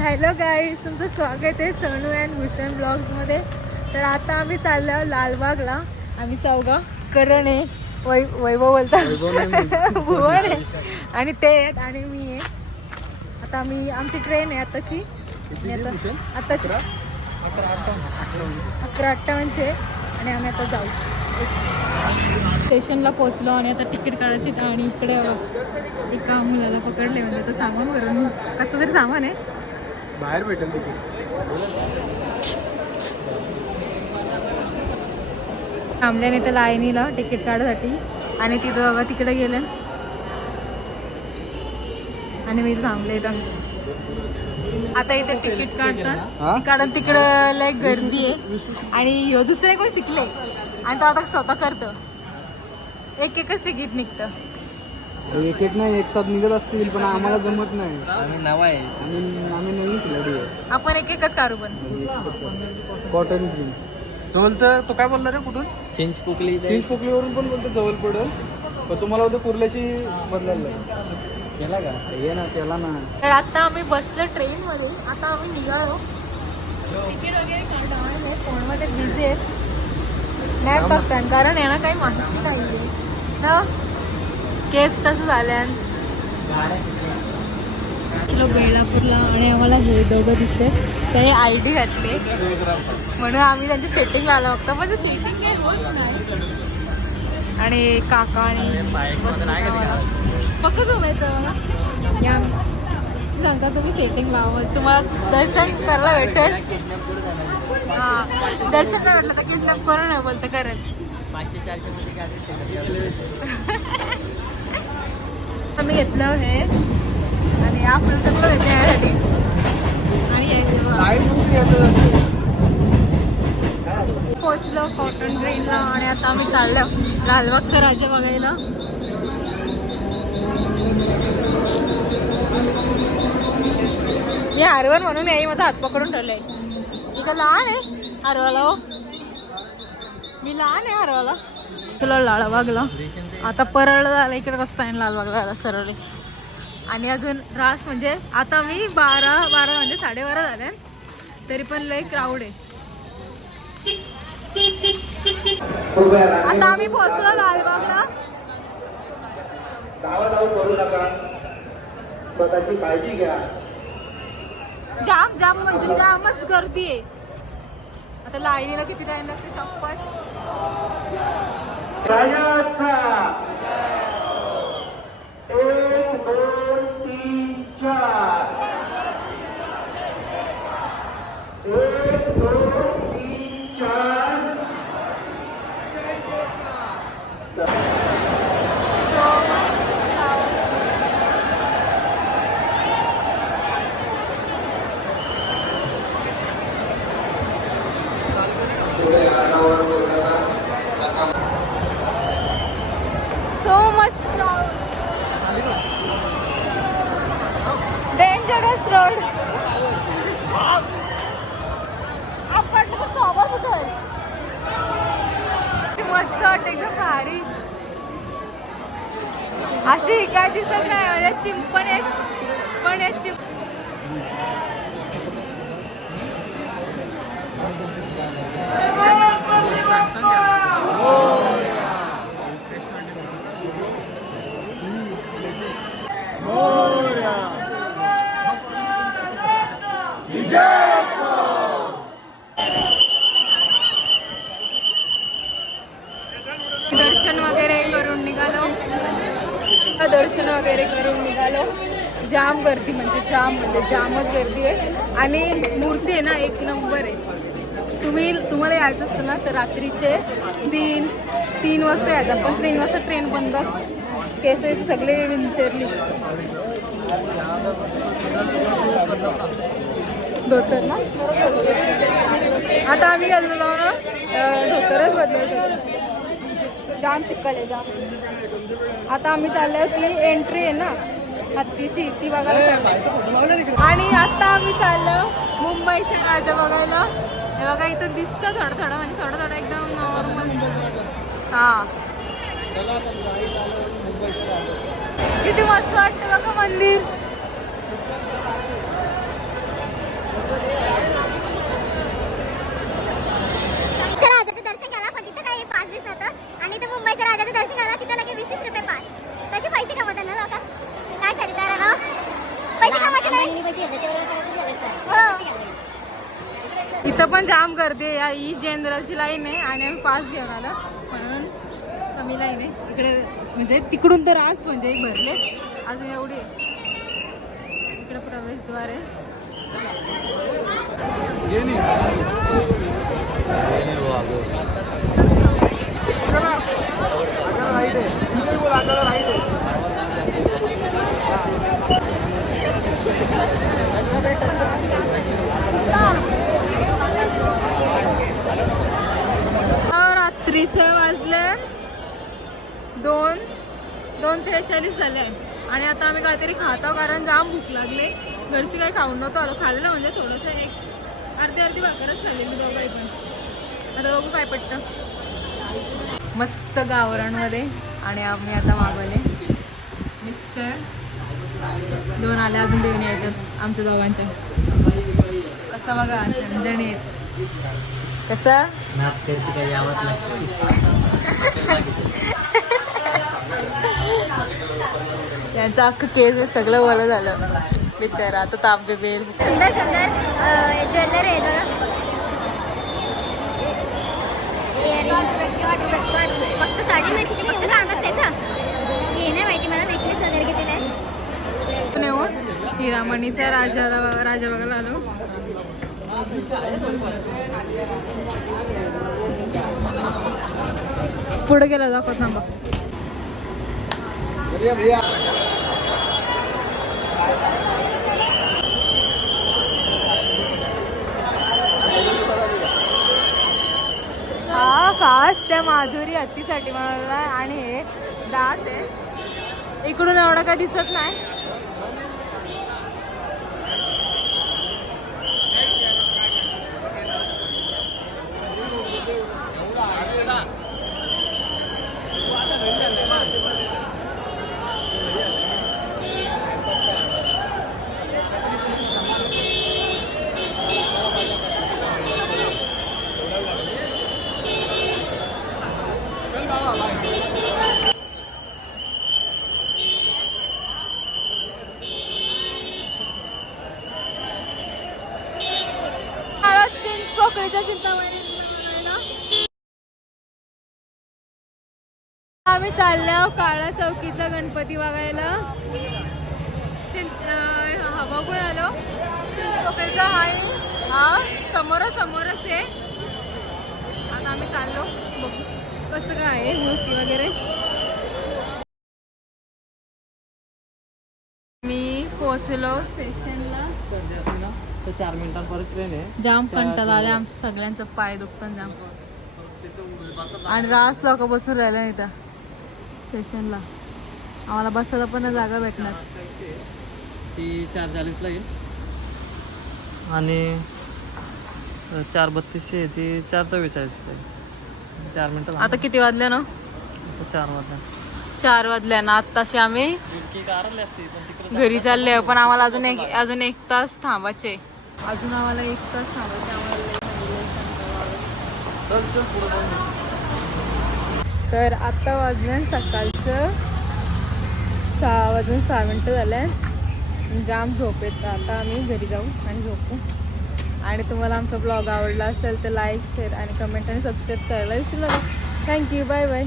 Hello guys तुमचं स्वागत आहे सोनू अँड भूषण ब्लॉग्समध्ये तर आता आम्ही चाललो आहोत लालबागला. आम्ही चौघा. करण आहे. वै वैभव बोलता. भुवन आहे. आणि ते आहेत आणि मी आहे. आता आम्ही आमची ट्रेन आहे आताची. आताची. अकरा? अठ्ठावन्नची. आहे आणि आम्ही आता जाऊ. स्टेशनला पोहोचलो आणि आता तिकीट काढायची आणि इकडे एका मुलाला पकडले म्हणजे सामान भरून कसं तरी सामान आहे. बाहेर भेटेल तिकीट थांबल्याने त्या लाईनीला तिकीट काढायसाठी आणि तिथं बघा तिकडे गेले. आणि मी थांबले इथं. आता इथे तिकीट? काढतात. काढून तिकडं लय गर्दी आहे. आणि ह्यो दुसरे कोण शिकले? आणि तो आता स्वतः करतो. एक एकच तिकीट निघतं. एक एक नाही एक साथ निघत असतील पण आम्हाला जमत नाही. आम्ही नवा आहे. आम्ही आम्ही नवीन आपण एक एकच काढू पण. कॉटन ग्रीन तो बोलतं तो काय बोलला रे कुठून? चिंच पुकली चीज पोकलीवरून पण बोलतो जवळ पडेल. पण तुम्हाला उद्या कुर्ल्याशी बदलायला गेला का? ये ना त्याला ना. तर आता आम्ही बसलो ट्रेन मध्ये आता आम्ही निघालो. तिकीट वगैरे हे फोनमध्ये बिझी आहेत नाही बघतात कारण यांना काही माहिती नाही आहे ना? केस कसं झाल्यान? चलो बेळापूरला आणि आम्हाला हे दोघं दिसले. त्याने आय डी घातले. म्हणून आम्ही त्यांची सेटिंग आला बघतो पण सेटिंग काही होत नाही. आणि काका आणि बघ झोमायचं मला. या. सांगता तुम्ही सेटिंग लावा. तुम्हाला दर्शन करायला भेटेल. हा. दर्शन नाही भेटलं तर किडनॅप करू नाही बोलतं करेल पाचशे चारशे मध्ये काय आम्ही घेतलं हे. आणि आपण सगळं घेतलं यासाठी आणि. पोचलो कॉटन ट्रेनला आणि आता आम्ही चाललो लालबागचा राजा बघायला. मी हारवर म्हणून याही माझा हात पकडून ठेवलाय. का लहान आहे हारवाला हो. मी लहान आहे हारवाला तुला लालबागला. आता परळ झालं इकडे रस्ता आहे लालबागला सरळ. आणि अजून रास म्हणजे आता मी बारा बारा म्हणजे साडेबारा झाले. तरी पण लय क्राऊड आहे. आता आम्ही पोहोचलो लालबागला. जाम जाम म्हणजे जामच गर्दी आहे. आता लाईनीला किती टाइम लागते शपथ एक दोन तीन चार एक दोन तीन चार so much crowd. Dangerous road आपण मस्त वाटत एकदम भारी अशी काय दिसत नाही म्हणजे चिंपण एक पण एक चिंप हो. दर्शन वगैरे करून निघालो. दर्शन वगैरे करून निघालो. जाम गर्दी म्हणजे जाम म्हणजे जामच गर्दी आहे. आणि मूर्ती आहे ना एक नंबर आहे. तुम्ही तुम्हाला यायचं असेल ना तर रात्रीचे तीन तीन वाजता यायचं. पण तीन वाजता ट्रेन बंद असते. केसेस सगळे विंचरली. धोतर ना? आता आम्ही गेलो ना धोतरच बदलतो जाम चिक्कल आहे जाम. आता आम्ही चाललो ती एंट्री आहे ना हत्तीची ती बघायला आणि आता आम्ही चाललो मुंबईचे राजा बघायला. हे बघा इथं दिसतं थोडं थोडं म्हणजे थोडं थोडं एकदम नॉर्मल हां. किती मस्त वाटतं बघा मंदिर राजाचं दर्शन घ्यायला पण तिथं काही पास वीस नव्हतं आणि इथं दर्शन तिथं रुपये कसे ना काय पैसे इथं पण जाम गर्दी आहे. या ही जनरलची लाईन आहे आणि आम्ही पास घेऊन आलो म्हणून कमी लाईन आहे. इकडे म्हणजे तिकडून तर आज म्हणजे भरले. अजून एवढी इकडे प्रवेशद्वार आहे. रात्रीचे वाजले. दोन दोन त्रेचाळीस झाले. आणि आता आम्ही काहीतरी खातो कारण जाम भूक लागले. घरची काही खाऊन नव्हतो आलो. खाल्लं म्हणजे थोडंसं एक अर्धी अर्धी भाकरच खाल्लेली दोघंही पण. आता बघू काय पटतं. मस्त गावरणमध्ये आणि आम्ही आता मागवले. मिसळ दोन आले अजून देऊन यायच्यात आमच्या दोघांच्या कसं बघा झणझणी आहेत कसं? यांचं त्यांचं अख्खं केस सगळं ओलं झालं. बिचारा आता ताप बिबेल सुंदर सुंदर ज्वेलरी आहे बघा. फक्त साडी माहिती की एवढं अंगात त्याचा हे नाही माहिती मला नेकलेस वगैरे किती आहे. नेऊन हिरामणीचा राजाला राजा बघायला आलो पुढे गेला दाखवत ना बघ हा खास त्या माधुरी हत्तीसाठी मला आणि हे दात आहे. इकडून एवढं काय दिसत नाही हळद चिंच पोकळीच्या चिंतामणी आम्ही चालल्या काळा चौकीचा गणपती बघायला. चिंत हा बघू आलो. चिंचपोकळीचा आहे. हा समोर समोरच आहे. आता आम्ही चाललो. बघू कसं काय आहे मूर्ती वगैरे. मी पोचलो स्टेशनला तर चार मिनिटांपर्यंत ट्रेन आहे. जाम कंटाळा आले आमचं सगळ्यांचं पाय दुखतं जाम. आणि रास लोक बसून राहिले इथं. स्टेशनला आम्हाला बसायला पण जागा भेटणार. ती चार चाळीसला येईल. आणि चार बत्तीसशे आहे ती चार चव्वेचाळीस आहे. चार मिनटं आता किती वाजले ना? चार वाजता चार वाजले ना आत्ताशी आम्ही घरी चालले पण आम्हाला अजून एक अजून एक तास थांबायचे. अजून आम्हाला एक तास आम्हाला तर आता वाजलं सकाळचं सहा वाजून सहा मिनटं झाल्या जाम झोप येत आता आम्ही घरी जाऊ आणि झोपू. आणि तुम्हाला आमचा ब्लॉग आवडला असेल तर लाईक शेअर आणि कमेंट आणि सबस्क्राईब करायला विसरू नका. Thank you bye bye